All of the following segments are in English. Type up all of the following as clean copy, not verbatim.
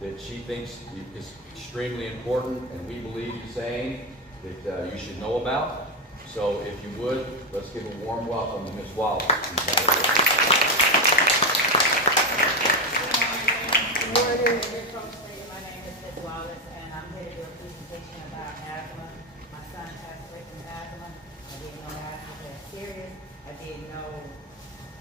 that she thinks is extremely important, and we believe the same, that you should know about. So if you would, let's give a warm welcome to Ms. Wallace. Good morning. My name is Ms. Wallace, and I'm here to do a presentation about asthma. My son passed away from asthma. I didn't know asthma was that serious. I didn't know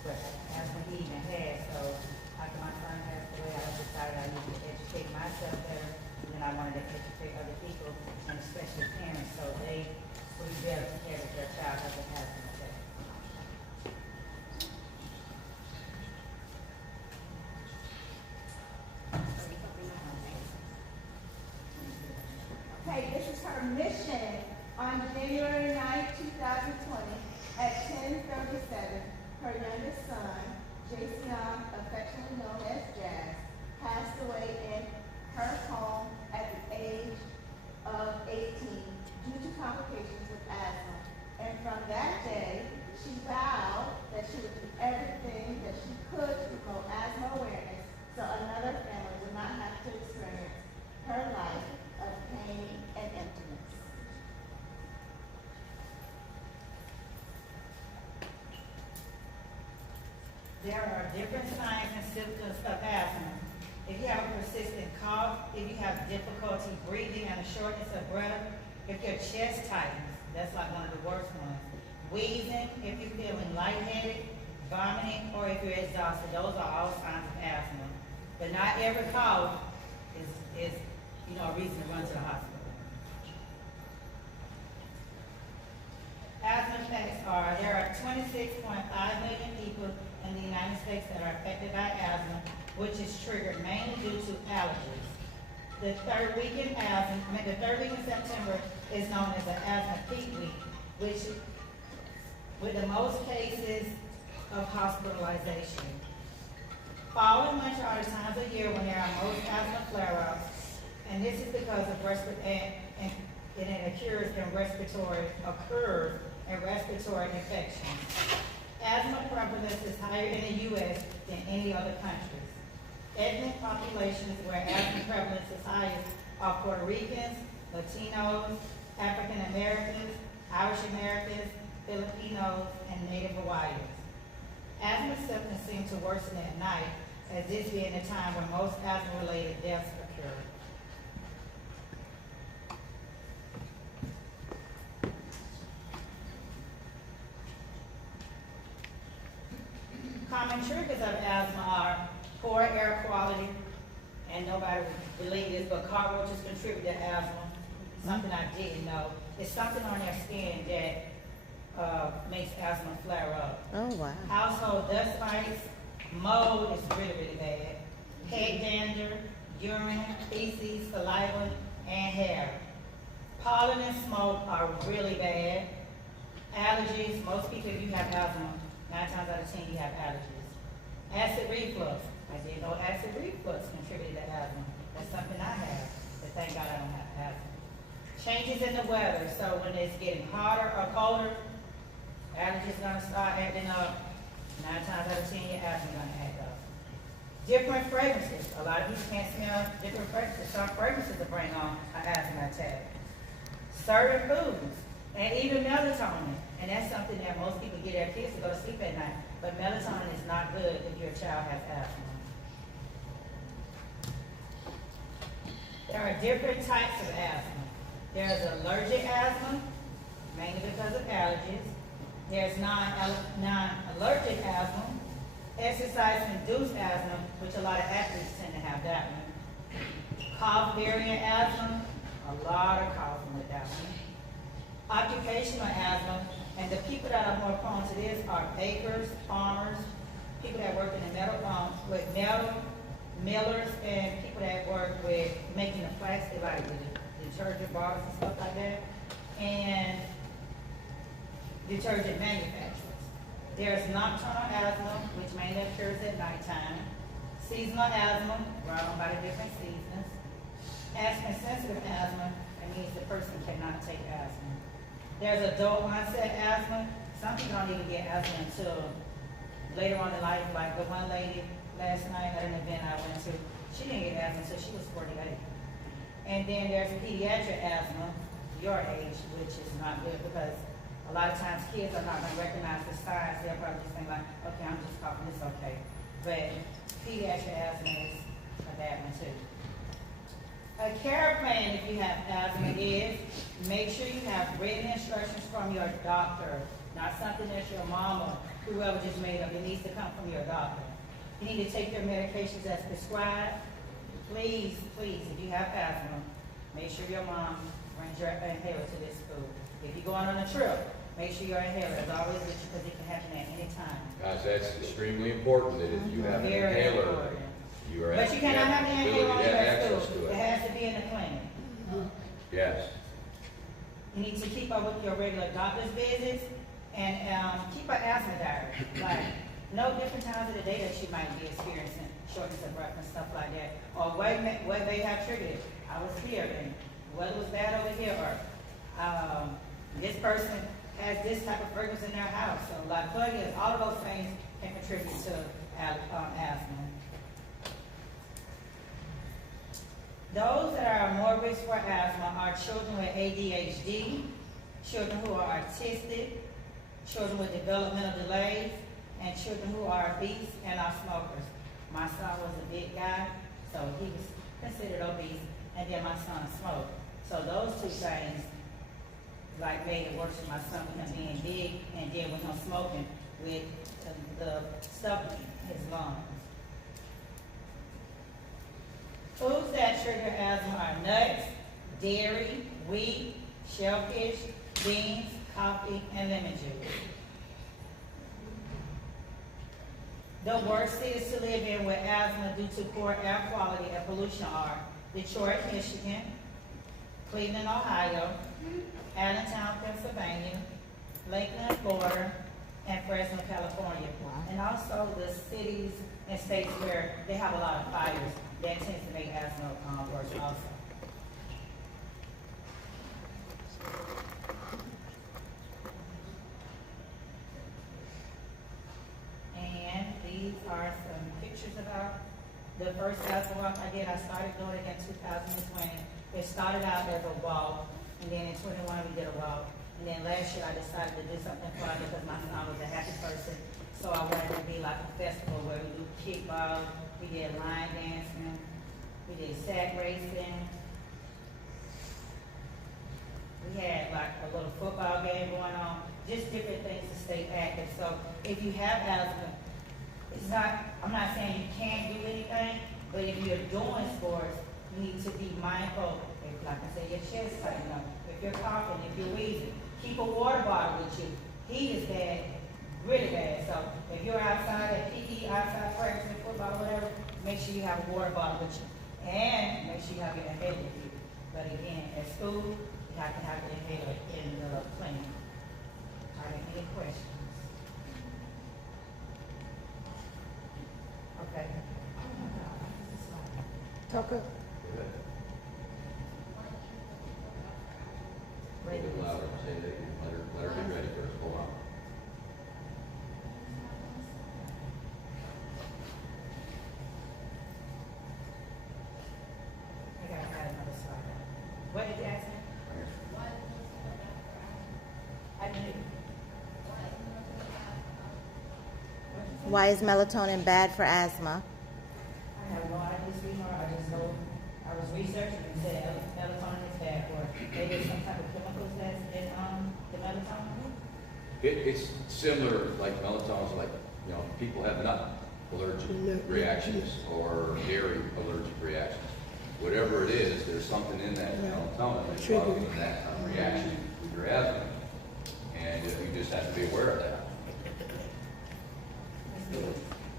what asthma he even had. So after my son passed away, I decided I needed to educate myself better, and then I wanted to educate other people, and especially parents, so they would be better prepared if their child has an asthma attack. Okay, this is her mission on January 9, 2020 at 10:37. Her youngest son, Jason, affectionately known as Jazz, passed away in her home at the age of 18 due to complications with asthma. And from that day, she vowed that she would do everything that she could to promote asthma awareness so another family would not have to experience her life of pain and emptiness. There are different signs and symptoms of asthma. If you have a persistent cough, if you have difficulty breathing and a shortness of breath, if your chest tightens, that's like one of the worst ones. Wheezing, if you're feeling lightheaded, vomiting, or if you're exhausted, those are all signs of asthma. But not every cough is a reason to run to the hospital. Asthma facts are, there are 26.5 million people in the United States that are affected by asthma, which is triggered mainly due to allergies. The third week in September is known as the asthma peak week, which with the most cases of hospitalization. Fall and winter are the times of year when there are most asthma flare-ups, and this is because of it occurs in respiratory infections. Asthma prevalence is higher in the U.S. than any other countries. Ethnic populations where asthma prevalence is highest are Puerto Ricans, Latinos, African Americans, Irish Americans, Filipinos, and Native Hawaiians. Asthma symptoms seem to worsen at night, as this being the time when most asthma-related deaths occur. Common triggers of asthma are poor air quality, and nobody would believe this, but cockroaches contribute to asthma. Something I didn't know. It's something on their skin that makes asthma flare up. Oh, wow. Household dust mites, mold is really, really bad. Head dander, urine, feces, saliva, and hair. Pollen and smoke are really bad. Allergies, most people, if you have asthma, 9 times out of 10 you have allergies. Acid reflux. I didn't know acid reflux contributed to asthma. That's something I have, but thank God I don't have asthma. Changes in the weather. So when it's getting hotter or colder, allergies gonna start acting up. 9 times out of 10 your asthma gonna act up. Different fragrances. A lot of people can't smell different fragrances. Some fragrances will bring on an asthma attack. Certain foods, and even melatonin. And that's something that most people get their kids to go to sleep at night. But melatonin is not good if your child has asthma. There are different types of asthma. There's allergic asthma, mainly because of allergies. There's non-allergic asthma, exercise-induced asthma, which a lot of athletes tend to have that one. Cough variant asthma, a lot of coughing with that one. Occupational asthma, and the people that are more prone to this are bakers, farmers, people that work in the with metal, millers, and people that work with making the plastic, like the detergent bottles and stuff like that, and detergent manufacturers. There's nocturnal asthma, which mainly occurs at nighttime. Seasonal asthma, brought on by the different seasons. Asthma-sensitive asthma, that means the person cannot take asthma. There's adult onset asthma. Some people don't even get asthma until later on in life, like the one lady last night at an event I went to, She didn't get asthma until she was 48. And then there's pediatric asthma, your age, which is not good because a lot of times kids are not gonna recognize the signs. They'll probably just think like, okay, I'm just coughing, it's okay. But pediatric asthma is a bad one too. A care plan if you have asthma is, make sure you have written instructions from your doctor, not something that your mama, whoever just made up. It needs to come from your doctor. You need to take your medications as prescribed. Please, please, if you have asthma, make sure your mom brings your inhaler to this school. If you're going on a trip, make sure your inhaler is always with you because it can happen at any time. Guys, that's extremely important that if you have an Very inhaler, important. you are. But you cannot have the inhaler on ability to have your access school. to It has to be in the clinic. Yes. You need to keep up with your regular doctor's visits and keep an asthma diary. Like, know different times of the day that you might be experiencing shortness of breath and stuff like that. Or what they have triggered. I was here and weather was bad over here, or this person has this type of fragrance in their house. So like plug-ins, all of those things can contribute to asthma. Those that are more risk for asthma are children with ADHD, children who are autistic, children with developmental delays, and children who are obese and are smokers. My son was a big guy, so he was considered obese, and then my son smoked. So those two things like made it worse for my son with him being big, and then with him smoking with the stuff in his lungs. Foods that trigger asthma are nuts, dairy, wheat, shellfish, beans, coffee, and lemon juice. The worst cities to live in with asthma due to poor air quality and pollution are Detroit, Michigan, Cleveland, Ohio, Allentown, Pennsylvania, Lakeland, Florida, and Fresno, California. And also the cities and states where they have a lot of fires, that tends to make asthma worse also. And these are some pictures about the first asthma walk I did. I started doing it in 2020. It started out as a walk, and then in 21 we did a walk. And then last year I decided to do something fun because my son was a happy person. So I wanted it to be like a festival where we do kickball, we did line dancing, we did sack racing. We had like a little football game going on, just different things to stay active. So if you have asthma, it's not, I'm not saying you can't do anything, but if you're doing sports, you need to be mindful. If, like I said, your chest tighten up. If you're coughing, if you're wheezing, keep a water bottle with you. Heat is bad, really bad. So if you're outside at PE, outside practicing football, whatever, make sure you have a water bottle with you. And make sure you have your inhaler with you. But again, at school, you have to have your inhaler in the clinic. Are there any questions? Okay. Tucker? A little bit louder, say that, let her be ready first, hold on. I gotta add another slide. What did you ask me? I did. Why is melatonin bad for asthma? I have no idea, sweetheart. I just know, I was researching and said melatonin is bad for it. Maybe some type of chemicals that's in the melatonin. It's similar, like melatonin, like, you know, people have nut allergic reactions or dairy allergic reactions. Whatever it is, there's something in that melatonin that's causing that reaction with your asthma. And you just have to be aware of that.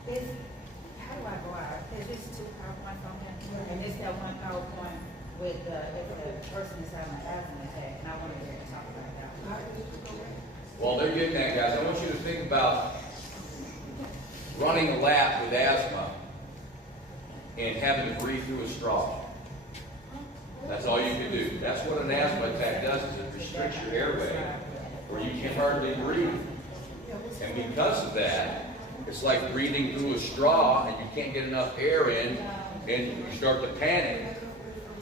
How do I go out? Is this 2 PowerPoint on there? And this got 1 PowerPoint with if the person is having an asthma attack, and I want to hear you talk about that. Well, they're getting that, guys. I want you to think about running a lap with asthma and having to breathe through a straw. That's all you can do. That's what an asthma attack does, is it restricts your airway where you can hardly breathe. And because of that, it's like breathing through a straw and you can't get enough air in and you start to panic.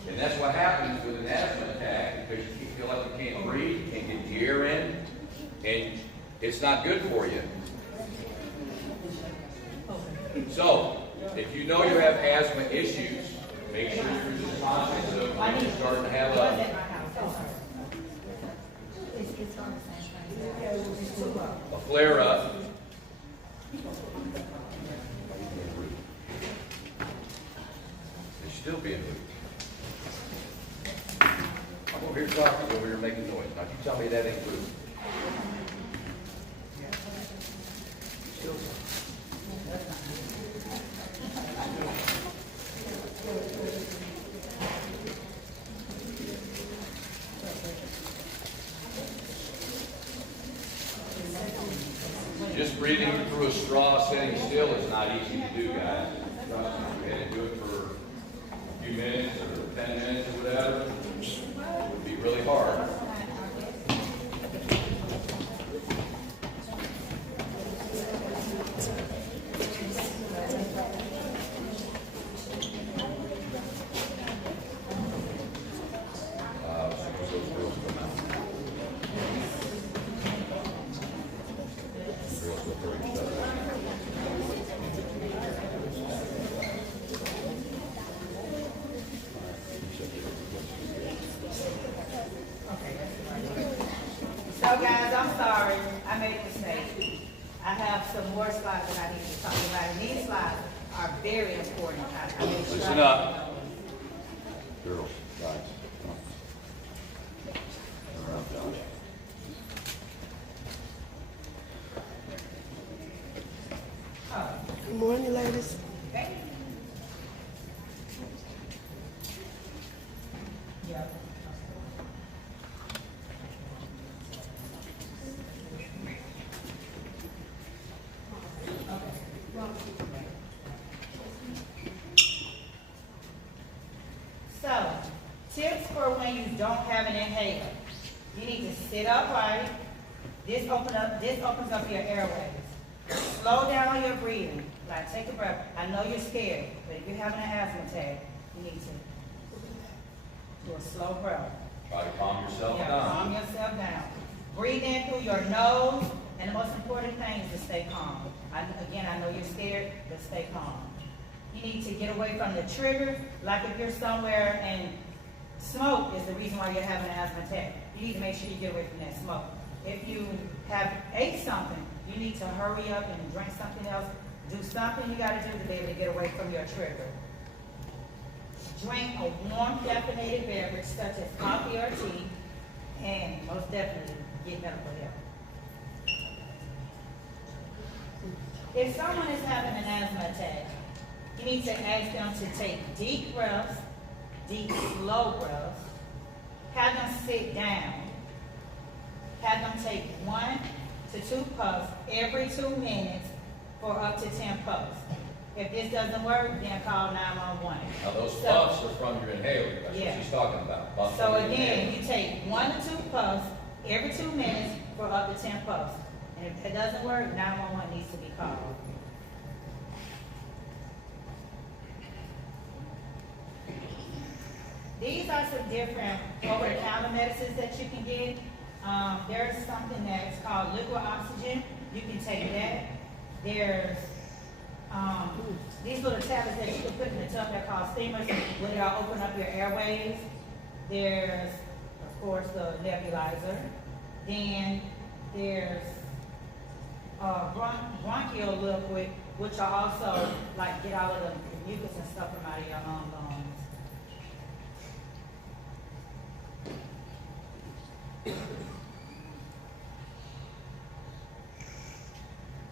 And that's what happens with an asthma attack, because you feel like you can't breathe, you can't get the air in, and it's not good for you. So, if you know you have asthma issues, make sure you're just conscious of when you're starting to have a flare-up. It's still being moved. I'm over here talking, you're over here making noise. Now, you tell me that ain't rude. Just breathing through a straw sitting still is not easy to do, guys. Trust me, if you had to do it for a few minutes or 10 minutes or whatever, it would be really hard. So guys, I'm sorry, I made a mistake. I have some more slides that I need to talk about, and these slides are very important. I made sure. Listen up. Girls, guys, come around, Josh. Good morning, ladies. Okay. Yep. So, tips for when you don't have an inhaler. You need to sit upright. This opens up your airways. Slow down your breathing. Like, take a breath. I know you're scared, but if you're having an asthma attack, you need to do a slow breath. Try to calm yourself Yeah, down. calm yourself down. Breathe in through your nose, and the most important thing is to stay calm. Again, I know you're scared, but stay calm. You need to get away from the triggers, like if you're somewhere and smoke is the reason why you're having an asthma attack. You need to make sure you get away from that smoke. If you have ate something, you need to hurry up and drink something else. Do something you got to do to be able to get away from your trigger. Drink a warm, caffeinated beverage such as coffee or tea, and most definitely get medical help. If someone is having an asthma attack, you need to ask them to take deep breaths, deep, slow breaths. Have them sit down. Have them take 1 to 2 puffs every 2 minutes for up to 10 puffs. If this doesn't work, then call 911. Now, those puffs are from your inhaler. That's Yeah. what she's talking about. Puffs So from your again, inhaler. you take 1 to 2 puffs every 2 minutes for up to 10 puffs. And if it doesn't work, 911 needs to be called. These are some different over-the-counter medicines that you can get. There's something that's called liquid oxygen. You can take that. There's these little tablets that you can put in the tub that are called steamers, where they'll open up your airways. There's, of course, the nebulizer. Then there's bronchial liquid, which will also like get all of the mucus and stuff from out of your lungs.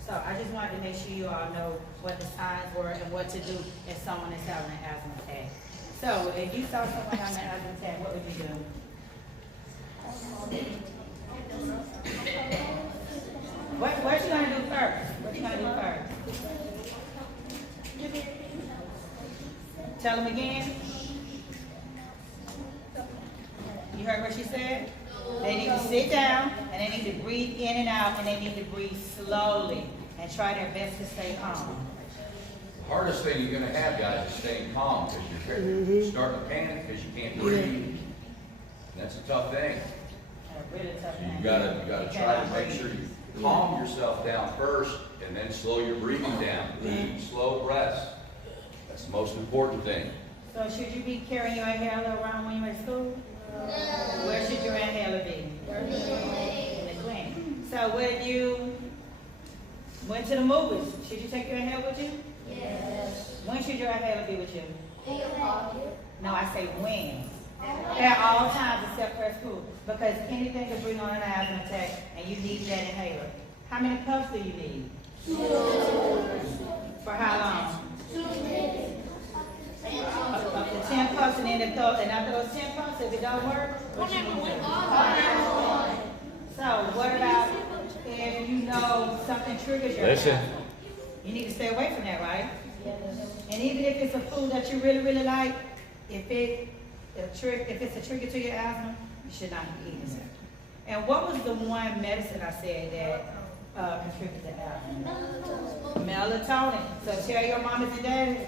So I just wanted to make sure you all know what the signs were and what to do if someone is having an asthma attack. So if you saw someone having an asthma attack, what would you do? What you gonna do first? What you gonna do first? Tell them again. You heard what she said? They need to sit down, and they need to breathe in and out, and they need to breathe slowly, and try their best to stay calm. hardest thing you're gonna have, guys, is staying calm, because you're starting to panic because you can't breathe. That's a tough thing. A really tough So thing. you gotta try to make sure you calm yourself down first, and then slow your breathing down. Deep, slow breaths. That's the most important thing. So should you be carrying your inhaler around when you're at school? No. Where should your inhaler be? In the clinic. So when you went to the movies, should you take your inhaler with you? Yes. When should your inhaler be with you? No, I say when. At all times except for school. Because anything could bring on an asthma attack and you need that inhaler. How many puffs do you need? 2. For how long? 2 minutes. Up to 10 puffs, and then and after those 10 puffs, if it don't work, what you need to do? So what about if you know something triggers your asthma? You need to stay away from that, right? And even if it's a food that you really, really like, if it's a trigger to your asthma, you should not be eating it. And what was the one medicine I said that contributes to asthma? Melatonin. So tell your mamas and daddies,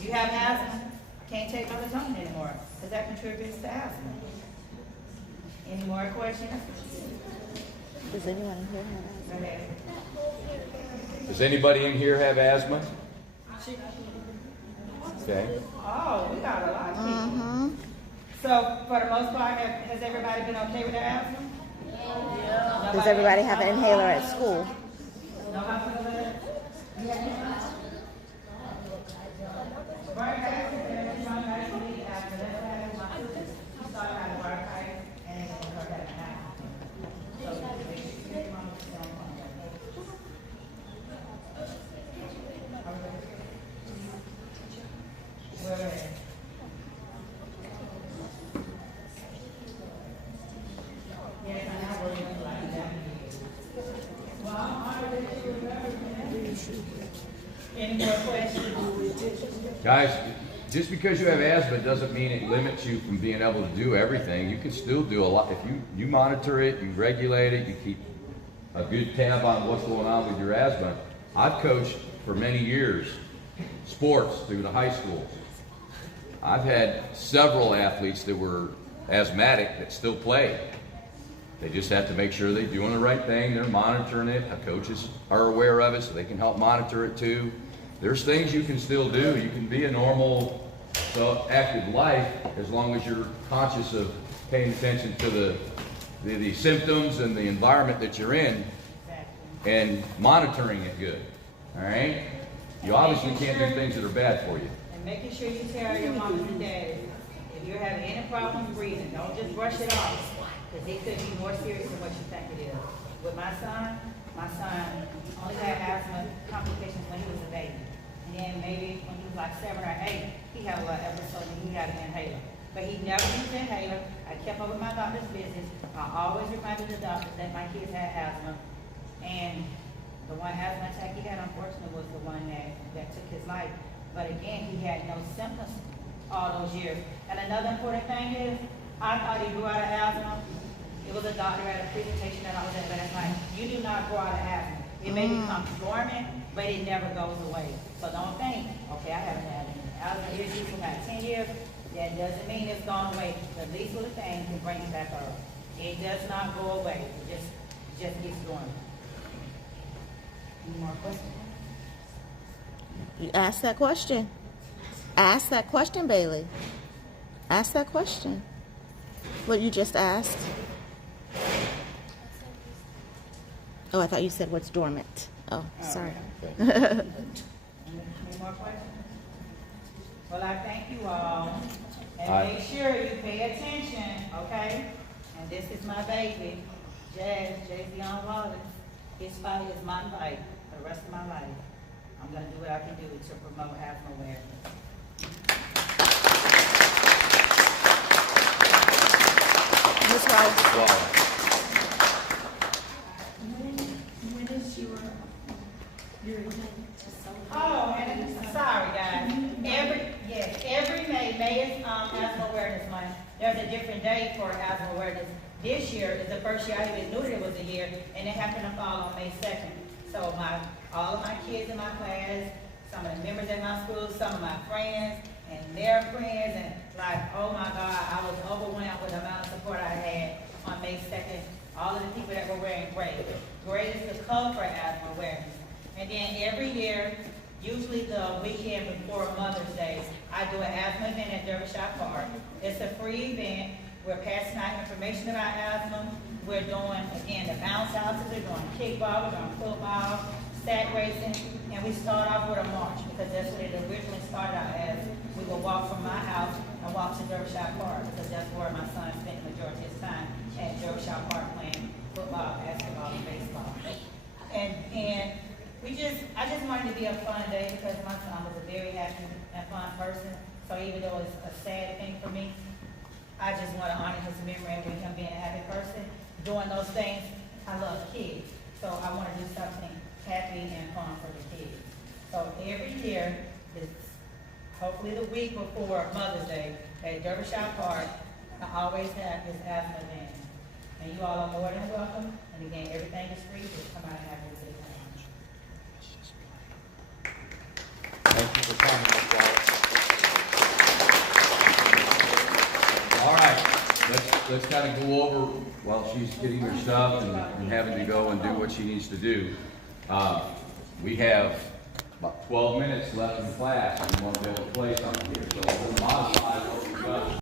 you have asthma, I can't take melatonin anymore, because that contributes to asthma. Any more questions? Does anyone in here have asthma? Go ahead. Does anybody in here have asthma? Okay. Oh, we got a lot of people. Mm-hmm. So, for the most part, has everybody been okay with their asthma? Yeah. Does everybody have an inhaler at school? No hospital bed? Any more questions? Guys, just because you have asthma doesn't mean it limits you from being able to do everything. You can still do a lot. If you monitor it, you regulate it, you keep a good tab on what's going on with your asthma. I've coached for many years sports through the high schools. I've had several athletes that were asthmatic that still play. They just have to make sure they're doing the right thing, they're monitoring it. Coaches are aware of it, so they can help monitor it too. There's things you can still do. You can be a normal, active life as long as you're conscious of paying attention to the symptoms and the environment that you're in and monitoring it good. All right? You obviously can't do things that are bad for you. And making sure you tell your mom and dad if you're having any problems breathing, don't just brush it off, because it could be more serious than what you think it is. With my son only had asthma complications when he was a baby. And then maybe when he was like 7 or 8, he had a lot of episodes and he had an inhaler. But he never used an inhaler. I kept up with my doctor's visits. I always reminded the doctor that my kids had asthma. And the one asthma attack he had, unfortunately, was the one that took his life. But again, he had no symptoms all those years. And another important thing is, I thought he grew out of asthma. It was a doctor at a presentation that I was at last night. You do not grow out of asthma. It may become dormant, but it never goes away. So don't think, okay, I haven't had any asthma issues for about 10 years. That doesn't mean it's gone away. The least little thing can bring it back up. It does not go away. It just gets dormant. Any more questions? You ask that question. Ask that question, Bailey. Ask that question. What you just asked. Oh, I thought you said what's dormant. Oh, sorry. Any more questions? Well, I thank you all. And make sure you pay attention, okay? And this is my baby, Jayzion Wallace. His fight is my fight for the rest of my life. I'm going to do what I can do to promote asthma awareness. Ms. Wallace. When is your event? Oh, and sorry, guys. Every May is Asthma Awareness Month. There's a different day for asthma awareness. This year is the first year I even knew that it was a year, and it happened to fall on May 2nd. So all of my kids in my class, some of the members at my school, some of my friends, and their friends, and like, oh my God, I was overwhelmed with the amount of support I had on May 2nd. All of the people that were wearing gray. Gray is the color for asthma awareness. And then every year, usually the weekend before Mother's Day, I do an asthma event at Derbyshire Park. It's a free event. We're passing out information about asthma. We're doing, again, the bounce houses, we're doing kickball, we're doing football, sack racing, and we start off with a march because that's what it originally started out as. We will walk from my house and walk to Derbyshire Park because that's where my son spent the majority of his time at Derbyshire Park playing football, basketball, and baseball. And I just wanted to be a fun day because my son was a very happy and fun person. So even though it's a sad thing for me, I just want to honor his memory and with him being a happy person, doing those things. I love kids, so I want to do something happy and fun for the kids. So every year, it's hopefully the week before Mother's Day at Derbyshire Park, I always have this asthma event. And you all are more than welcome. And again, everything is free. Just come out and have a good time. Thank you for coming, Ms. Wallace. All right, let's kind of go over while she's getting her stuff and having to go and do what she needs to do. We have about 12 minutes left in class, and we want to be able to play something here. So we'll modify what we've done.